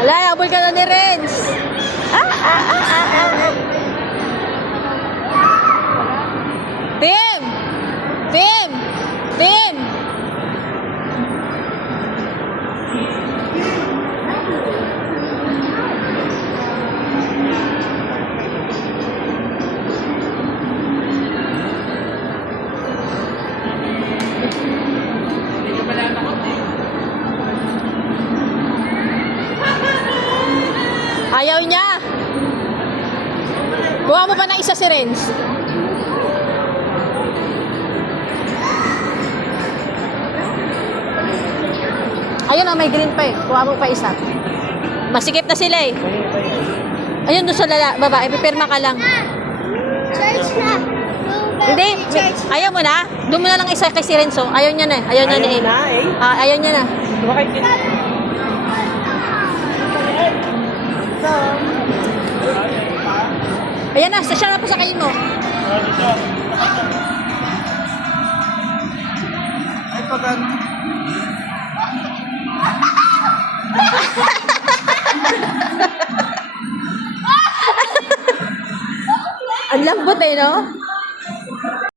Wala, habol ka na ni Renz. Tim! Tim! Tim! Ayaw niya. Kuha mo pa ng isa si Renz. Ayun o, may green pa eh. Kuha mo pa isa. Masikip na sila eh. Ayun, doon sa babae. Pipirma ka lang. Church na. Hindi. Ayaw mo na. Doon mo na lang isa kay si Renzo. Ayaw niya na. Ayaw na eh. Ayaw niya na. Ayan na. Siya na po sa kain mo. Ay, pagod. Ang lambot eh, no?